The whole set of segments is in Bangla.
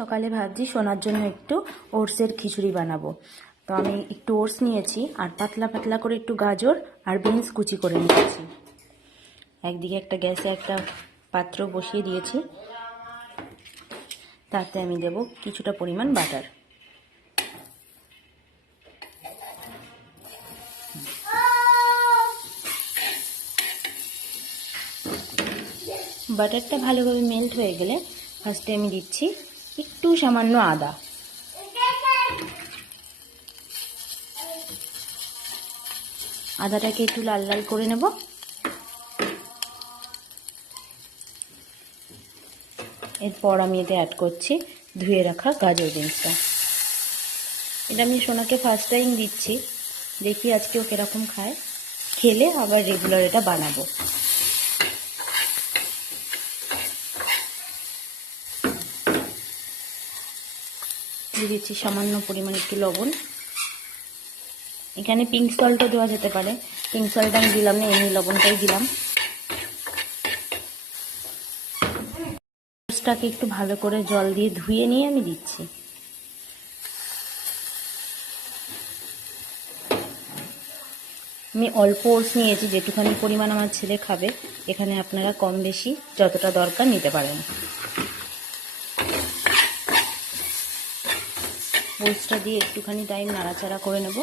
সকালে ভাবছি সোনার জন্য একটু ওটসের খিচুড়ি বানাবো। তো আমি একটু ওটস নিয়েছি, আর পাতলা পাতলা করে একটু গাজর আর বিনস কুচি করে নিয়েছি। একদিকে একটা গ্যাসে একটা পাত্র বসিয়ে দিয়েছি। তাতে আমি দেব কিছুটা পরিমাণ বাটার। বাটারটা ভালোভাবে মেল্ট হয়ে গেলে ফার্স্টে আমি দিচ্ছি একটু সামান্য আদা। আদাটাকে একটু লাল লাল করে নেব। এরপর আমি এতে অ্যাড করছি ধুয়ে রাখা গাজর বিনসটা এটা আমি সোনাকে ফার্স্ট টাইম দিচ্ছি। দেখি আজকে ও কীরকম খায়। খেলে আবার রেগুলার এটা বানাবো। দিয়ে দিচ্ছি সামান্য পরিমাণ একটু লবণ। এখানে পিঙ্ক সল্টও দেওয়া যেতে পারে। পিঙ্ক সল্ট আমি দিলাম না, এমনি লবণটাই দিলাম। ওটসটাকে একটু ভালো করে জল দিয়ে ধুয়ে নিয়ে আমি দিচ্ছি। আমি অল্প ওটস নিয়েছি, যেটুখানি পরিমাণ আমার ছেলে খাবে, এখানে আপনারা কম বেশি যতটা দরকার নিতে পারেন। ওটসটা দিয়ে একটুখানি টাইম নাড়াচাড়া করে নেব।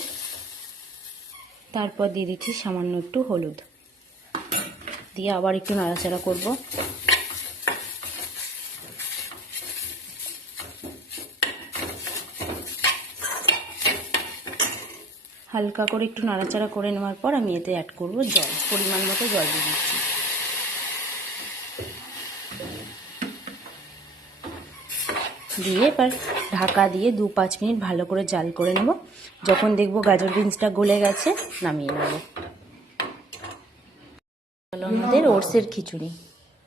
তারপর দিয়ে দিচ্ছি সামান্য একটু হলুদ। দিয়ে আবার একটু নাড়াচাড়া করব। হালকা করে একটু নাড়াচাড়া করে নেওয়ার পর আমি এতে অ্যাড করব জল, পরিমাণ মতো জল দিয়ে দিচ্ছি। দিয়ে এবার ঢাকা দিয়ে দু পাঁচ মিনিট ভালো করে জাল করে নেব। যখন দেখব গাজর বিনসটা গলে গেছে, নামিয়ে নেব। আমাদের ওটসের খিচুড়ি।